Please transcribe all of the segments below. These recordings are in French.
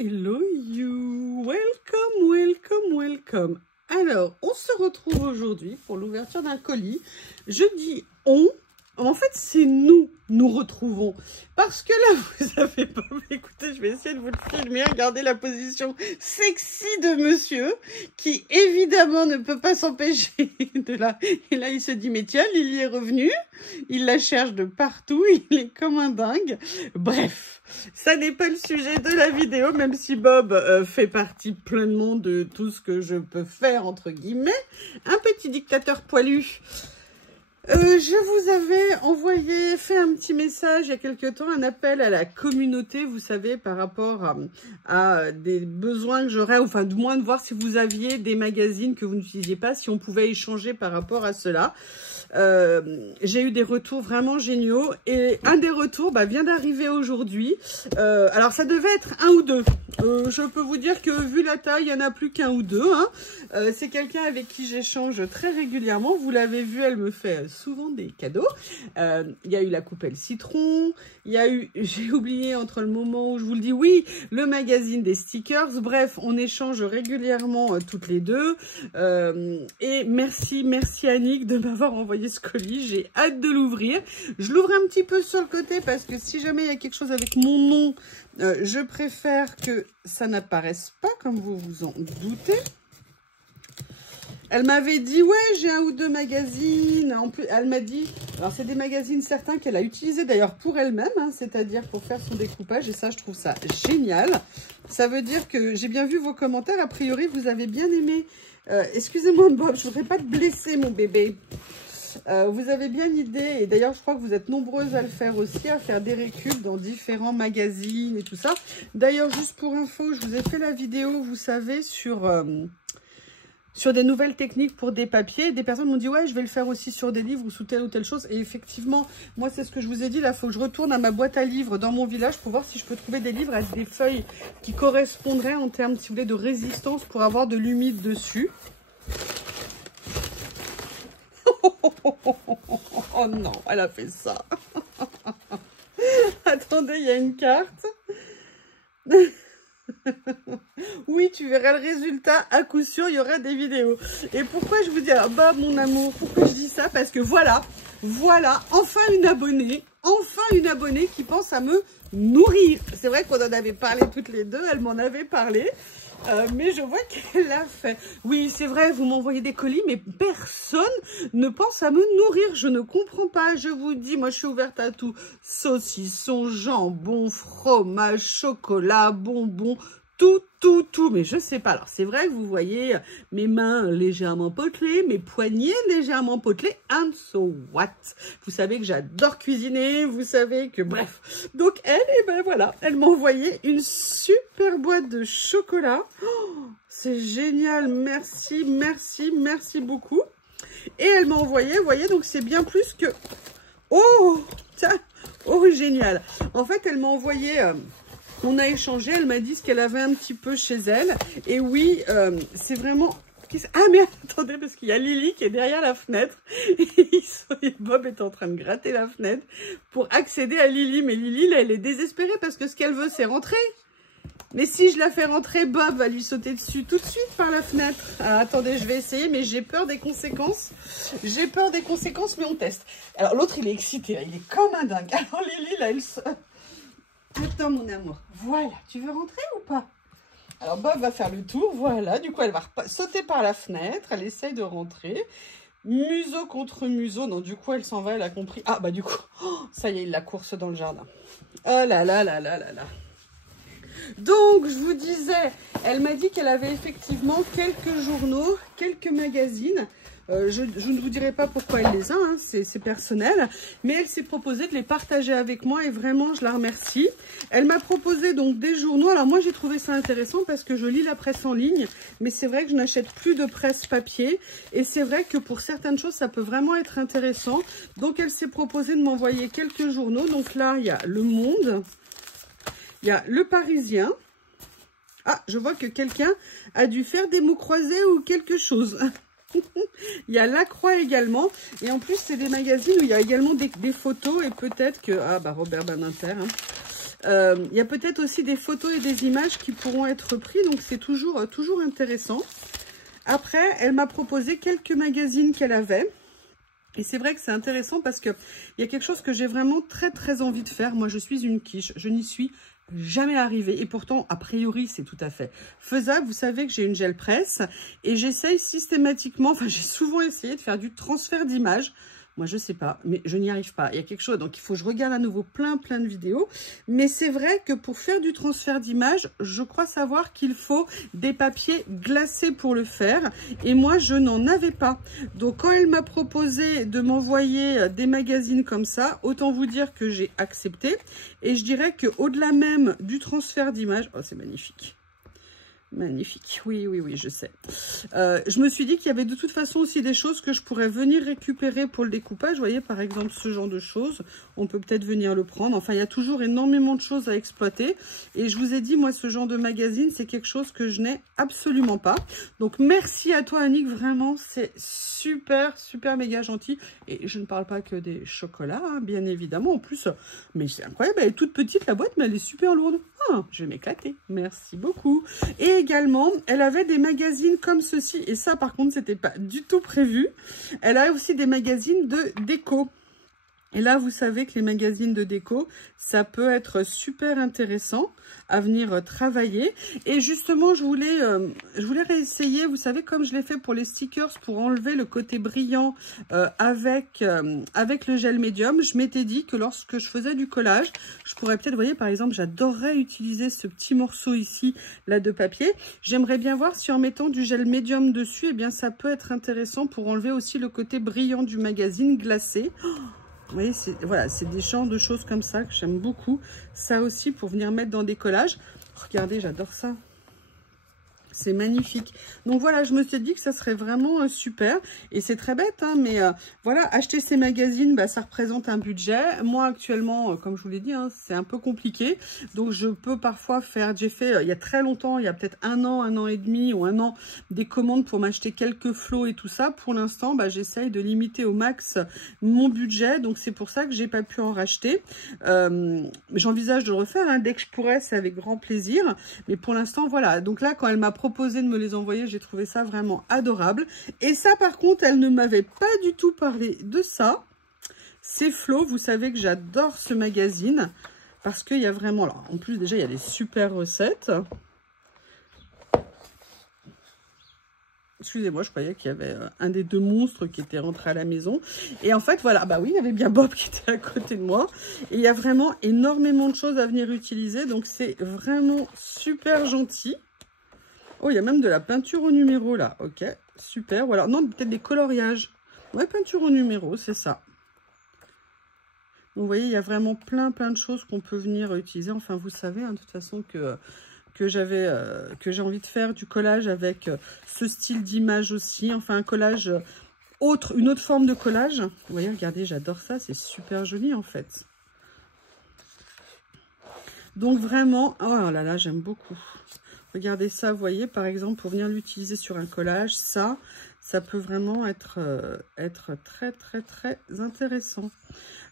Hello you, welcome, welcome, welcome. Alors, on se retrouve aujourd'hui pour l'ouverture d'un colis. Je dis on, en fait c'est nous retrouvons. Parce que là, vous avez pas... Écoutez, je vais essayer de vous le filmer. Regardez la position sexy de monsieur, qui évidemment ne peut pas s'empêcher de là. Et là, il se dit, mais tiens, Lily est revenue. Il la cherche de partout. Il est comme un dingue. Bref, ça n'est pas le sujet de la vidéo, même si Bob fait partie pleinement de tout ce que je peux faire, entre guillemets. Un petit dictateur poilu. Je vous avais fait un petit message il y a quelque temps, un appel à la communauté, vous savez, par rapport à des besoins que j'aurais, enfin du moins de voir si vous aviez des magazines que vous n'utilisiez pas, si on pouvait échanger par rapport à cela. J'ai eu des retours vraiment géniaux et un des retours vient d'arriver aujourd'hui. Alors ça devait être un ou deux. Je peux vous dire que vu la taille, il n'y en a plus qu'un ou deux. Hein. C'est quelqu'un avec qui j'échange très régulièrement. Vous l'avez vu, elle me fait souvent des cadeaux. Il y a eu la coupelle citron. Il y a eu, j'ai oublié entre le moment où je vous le dis, oui, le magazine des stickers. Bref, on échange régulièrement toutes les deux. Et merci Annick de m'avoir envoyé ce colis. J'ai hâte de l'ouvrir. Je l'ouvre un petit peu sur le côté parce que si jamais il y a quelque chose avec mon nom, je préfère que ça n'apparaisse pas comme vous vous en doutez. Elle m'avait dit, ouais, j'ai un ou deux magazines. En plus, elle m'a dit, alors c'est des magazines certains qu'elle a utilisés d'ailleurs pour elle-même, hein, c'est-à-dire pour faire son découpage. Et ça, je trouve ça génial. Ça veut dire que j'ai bien vu vos commentaires. A priori, vous avez bien aimé. Excusez-moi, Bob, je ne voudrais pas te blesser, mon bébé. Vous avez bien l'idée, et d'ailleurs je crois que vous êtes nombreuses à le faire aussi, à faire des récup dans différents magazines et tout ça. D'ailleurs, juste pour info, je vous ai fait la vidéo, vous savez, sur des nouvelles techniques pour des papiers. Des personnes m'ont dit, ouais, je vais le faire aussi sur des livres ou sous telle ou telle chose. Et effectivement, moi, c'est ce que je vous ai dit. Là, il faut que je retourne à ma boîte à livres dans mon village pour voir si je peux trouver des livres avec des feuilles qui correspondraient en termes, si vous voulez, de résistance pour avoir de l'humide dessus. Oh non, elle a fait ça. Attendez, il y a une carte. Oui, tu verras le résultat. À coup sûr, il y aura des vidéos. Et pourquoi je vous dis, alors, Bob, mon amour, pourquoi je dis ça? Parce que voilà, enfin une abonnée qui pense à me nourrir. C'est vrai qu'on en avait parlé toutes les deux, elle m'en avait parlé. Mais je vois qu'elle l'a fait. Oui, c'est vrai, vous m'envoyez des colis, mais personne ne pense à me nourrir. Je ne comprends pas, je vous dis, moi je suis ouverte à tout. Saucisson, jambon, fromage, chocolat, bonbons, tout. Mais je sais pas. Alors, c'est vrai que vous voyez mes mains légèrement potelées, mes poignets légèrement potelés. And so what? Vous savez que j'adore cuisiner. Vous savez que, bref. Donc, elle, et ben voilà, elle m'a envoyé une super boîte de chocolat. Oh, c'est génial. Merci beaucoup. Et elle m'a envoyé, vous voyez, donc c'est bien plus que... Oh, tiens. Oh, génial. En fait, elle m'a envoyé... On a échangé, elle m'a dit ce qu'elle avait un petit peu chez elle. Et oui, c'est vraiment... Ah mais attendez, parce qu'il y a Lily qui est derrière la fenêtre. Et Bob est en train de gratter la fenêtre pour accéder à Lily. Mais Lily, là, elle est désespérée parce que ce qu'elle veut, c'est rentrer. Mais si je la fais rentrer, Bob va lui sauter dessus tout de suite par la fenêtre. Alors attendez, je vais essayer, mais j'ai peur des conséquences. J'ai peur des conséquences, mais on teste. Alors l'autre, il est excité, il est comme un dingue. Alors Lily, là, elle se... Attends, mon amour. Voilà, tu veux rentrer ou pas? Alors, Bob va faire le tour. Voilà, du coup, elle va sauter par la fenêtre. Elle essaye de rentrer. Museau contre museau. Non, du coup, elle s'en va. Elle a compris. Ah, bah, du coup, oh, ça y est, il la course dans le jardin. Oh là là là là là là. Donc, je vous disais, elle m'a dit qu'elle avait effectivement quelques journaux, quelques magazines. Je ne vous dirai pas pourquoi elle les a, hein, c'est personnel, mais elle s'est proposée de les partager avec moi et vraiment je la remercie. Elle m'a proposé donc des journaux. Alors moi j'ai trouvé ça intéressant parce que je lis la presse en ligne, mais c'est vrai que je n'achète plus de presse papier et c'est vrai que pour certaines choses ça peut vraiment être intéressant. Donc elle s'est proposée de m'envoyer quelques journaux. Donc là il y a Le Monde, il y a Le Parisien. Ah, je vois que quelqu'un a dû faire des mots croisés ou quelque chose. Il y a La Croix également. Et en plus, c'est des magazines où il y a également des photos. Et peut-être que... Ah, bah Robert Badinter. Hein. Il y a peut-être aussi des photos et des images qui pourront être prises, donc c'est toujours intéressant. Après, elle m'a proposé quelques magazines qu'elle avait. Et c'est vrai que c'est intéressant parce qu'il y a quelque chose que j'ai vraiment très envie de faire. Moi, je suis une quiche, je n'y suis jamais arrivée. Et pourtant, a priori, c'est tout à fait faisable. Vous savez que j'ai une gel presse et j'essaye systématiquement, enfin, j'ai souvent essayé de faire du transfert d'images. Moi, je sais pas, mais je n'y arrive pas. Il y a quelque chose, donc il faut que je regarde à nouveau plein de vidéos. Mais c'est vrai que pour faire du transfert d'image, je crois savoir qu'il faut des papiers glacés pour le faire. Et moi, je n'en avais pas. Donc, quand elle m'a proposé de m'envoyer des magazines comme ça, autant vous dire que j'ai accepté. Et je dirais qu'au-delà même du transfert d'image, oh, c'est magnifique. Magnifique, oui, je sais. Je me suis dit qu'il y avait de toute façon aussi des choses que je pourrais venir récupérer pour le découpage. Vous voyez, par exemple, ce genre de choses, on peut peut-être venir le prendre. Enfin, il y a toujours énormément de choses à exploiter. Et je vous ai dit, moi, ce genre de magazine, c'est quelque chose que je n'ai absolument pas. Donc, merci à toi, Annick. Vraiment, c'est super méga gentil. Et je ne parle pas que des chocolats, hein, bien évidemment. En plus, mais c'est incroyable, elle est toute petite, la boîte, mais elle est super lourde. Ah, je vais m'éclater. Merci beaucoup. Et également, elle avait des magazines comme ceci. Et ça, par contre, c'était pas du tout prévu. Elle a aussi des magazines de déco. Et là, vous savez que les magazines de déco, ça peut être super intéressant à venir travailler. Et justement, je voulais réessayer, vous savez, comme je l'ai fait pour les stickers, pour enlever le côté brillant avec le gel médium. Je m'étais dit que lorsque je faisais du collage, je pourrais peut-être, vous voyez, par exemple, j'adorerais utiliser ce petit morceau ici, là, de papier. J'aimerais bien voir si en mettant du gel médium dessus, eh bien, ça peut être intéressant pour enlever aussi le côté brillant du magazine glacé. Vous voyez, voilà, c'est des genres de choses comme ça que j'aime beaucoup. Ça aussi pour venir mettre dans des collages. Regardez, j'adore ça. C'est magnifique. Donc voilà, je me suis dit que ça serait vraiment super. Et c'est très bête, hein, mais voilà, acheter ces magazines, bah, ça représente un budget. Moi, actuellement, comme je vous l'ai dit, hein, c'est un peu compliqué. Donc, je peux parfois faire, j'ai fait il y a très longtemps, il y a peut-être un an et demi ou un an, des commandes pour m'acheter quelques flots et tout ça. Pour l'instant, bah, j'essaye de limiter au max mon budget. Donc, c'est pour ça que j'ai pas pu en racheter. J'envisage de le refaire, hein, dès que je pourrais, c'est avec grand plaisir. Mais pour l'instant, voilà. Donc là, quand elle m'a proposé de me les envoyer, j'ai trouvé ça vraiment adorable. Et ça, par contre, elle ne m'avait pas du tout parlé de ça. C'est Flo, vous savez que j'adore ce magazine parce qu'il y a vraiment, alors, en plus déjà il y a des super recettes. Excusez-moi, je croyais qu'il y avait un des deux monstres qui était rentré à la maison. Et en fait, voilà, bah oui, il y avait bien Bob qui était à côté de moi. Et il y a vraiment énormément de choses à venir utiliser. Donc, c'est vraiment super gentil. Oh, il y a même de la peinture au numéro, là. Ok, super. Voilà, non, peut-être des coloriages. Ouais, peinture au numéro, c'est ça. Donc, vous voyez, il y a vraiment plein de choses qu'on peut venir utiliser. Enfin, vous savez, hein, de toute façon, que j'ai envie de faire du collage avec ce style d'image aussi. Enfin, un collage une autre forme de collage. Vous voyez, regardez, j'adore ça. C'est super joli, en fait. Donc, vraiment, oh là là, j'aime beaucoup. Regardez ça, vous voyez, par exemple, pour venir l'utiliser sur un collage, ça peut vraiment être très intéressant.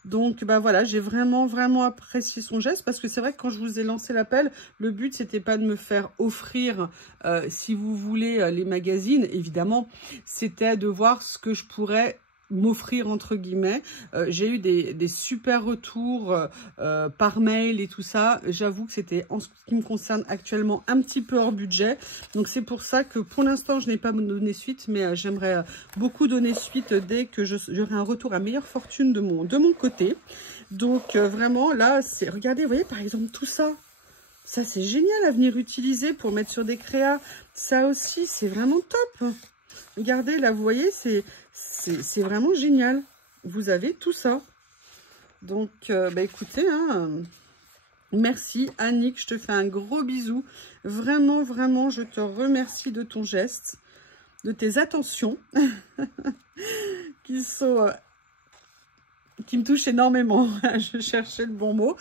Donc, bah voilà, j'ai vraiment apprécié son geste parce que c'est vrai que quand je vous ai lancé l'appel, le but, c'était pas de me faire offrir, si vous voulez, les magazines. Évidemment, c'était de voir ce que je pourrais m'offrir entre guillemets. J'ai eu des super retours par mail et tout ça. J'avoue que c'était, en ce qui me concerne actuellement, un petit peu hors budget. Donc c'est pour ça que pour l'instant je n'ai pas donné suite, mais j'aimerais beaucoup donner suite dès que j'aurai un retour à meilleure fortune de mon côté. Donc vraiment là, c'est, regardez, vous voyez par exemple tout ça. Ça c'est génial à venir utiliser pour mettre sur des créas. Ça aussi c'est vraiment top. Regardez là, vous voyez, c'est vraiment génial. Vous avez tout ça. Donc, bah écoutez, hein, merci Annick, je te fais un gros bisou. Vraiment, je te remercie de ton geste, de tes attentions qui sont qui me touche énormément. Je cherchais le bon mot.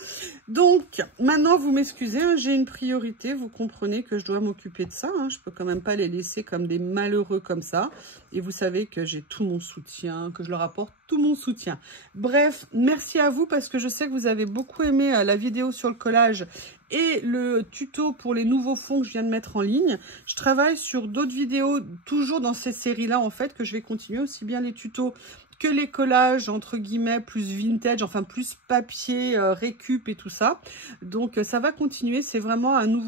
Donc, maintenant, vous m'excusez, hein, j'ai une priorité. Vous comprenez que je dois m'occuper de ça. Hein. Je peux quand même pas les laisser comme des malheureux comme ça. Et vous savez que j'ai tout mon soutien, que je leur apporte tout mon soutien. Bref, merci à vous parce que je sais que vous avez beaucoup aimé la vidéo sur le collage et le tuto pour les nouveaux fonds que je viens de mettre en ligne. Je travaille sur d'autres vidéos, toujours dans cette série-là, en fait, que je vais continuer, aussi bien les tutos que les collages, entre guillemets, plus vintage, enfin plus papier, récup et tout ça. Donc, ça va continuer. C'est vraiment une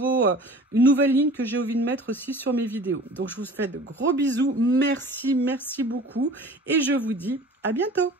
nouvelle ligne que j'ai envie de mettre aussi sur mes vidéos. Donc, je vous fais de gros bisous. Merci, merci beaucoup. Et je vous dis à bientôt.